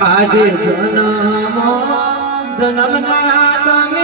આજે જન્મો જન્મના તમે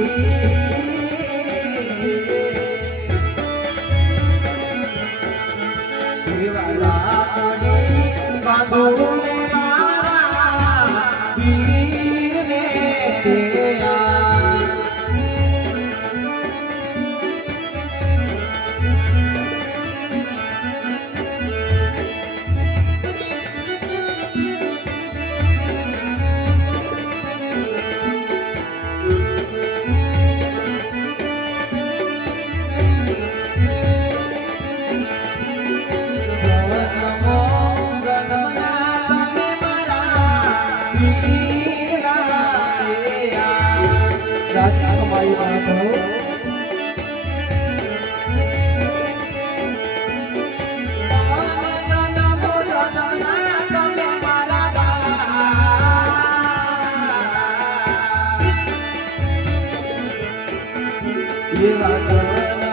Música જન્મ